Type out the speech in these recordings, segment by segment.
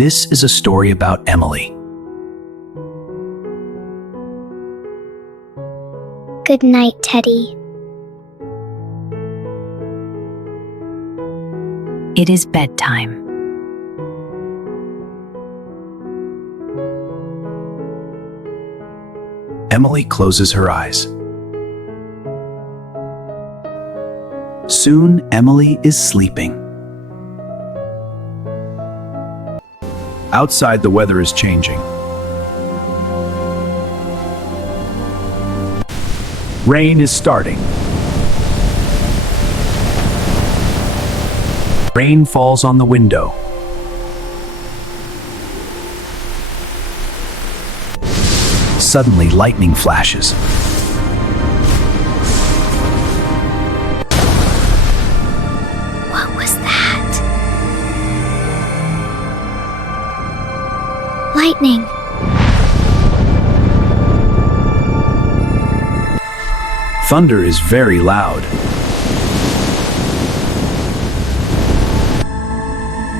This is a story about Emily. Good night, Teddy. It is bedtime. Emily closes her eyes. Soon, Emily is sleeping. Outside, the weather is changing. Rain is starting. Rain falls on the window. Suddenly, lightning flashes. What was that? Lightning. Thunder is very loud.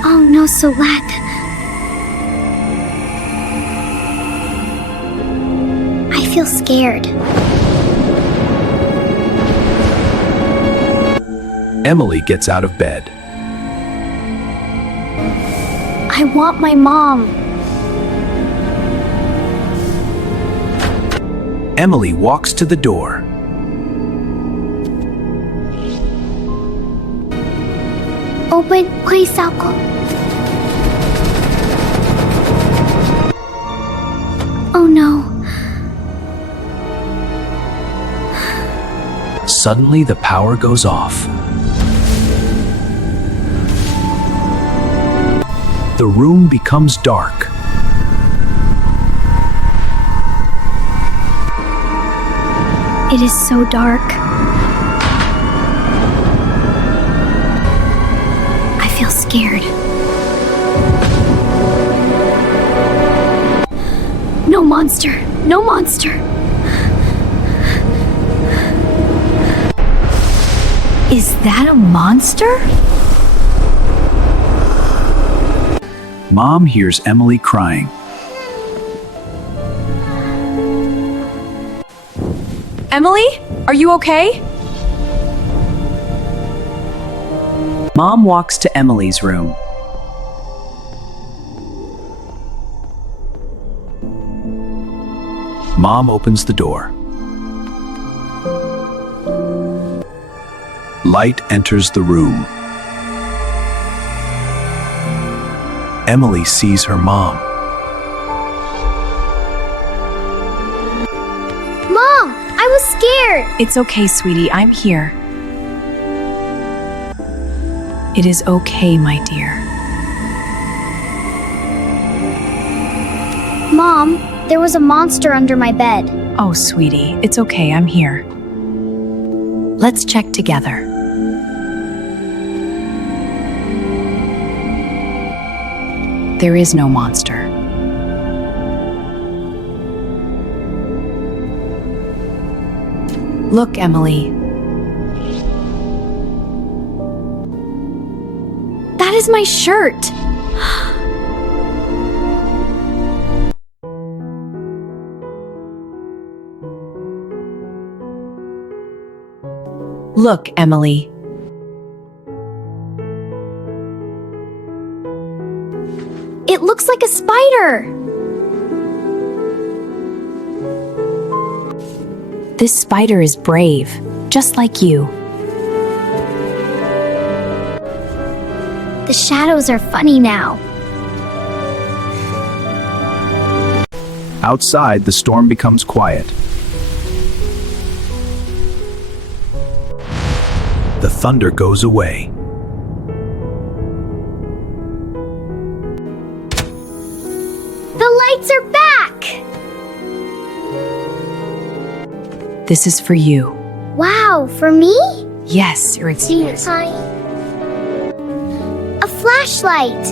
Oh no, Solette. I feel scared. Emily gets out of bed. I want my mom. Emily walks to the door. Open, please, Alco. Oh no. Suddenly, the power goes off. The room becomes dark. It is so dark. I feel scared. No monster! No monster! Is that a monster? Mom hears Emily crying. Emily, are you okay? Mom walks to Emily's room. Mom opens the door. Light enters the room. Emily sees her mom. Mom! I was scared! It's okay, sweetie, I'm here. It is okay, my dear. Mom, there was a monster under my bed. Oh, sweetie, it's okay, I'm here. Let's check together. There is no monster. Look, Emily. That is my shirt! Look, Emily. It looks like a spider! This spider is brave, just like you. The shadows are funny now. Outside, the storm becomes quiet. The thunder goes away. The lights are back! This is for you. Wow, for me? Yes, your experience. A flashlight!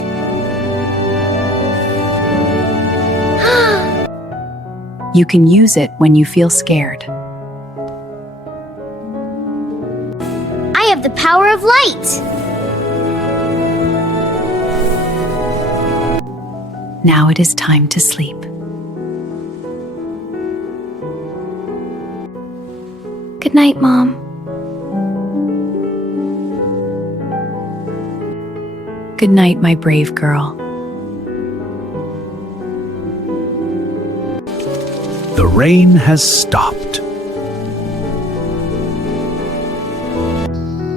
You can use it when you feel scared. I have the power of light! Now it is time to sleep. Good night, Mom. Good night, my brave girl. The rain has stopped.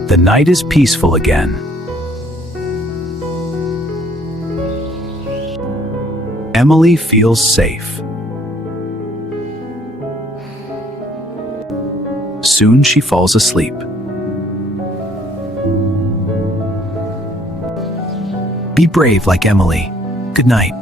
The night is peaceful again. Emily feels safe. Soon she falls asleep. Be brave like Emily. Good night.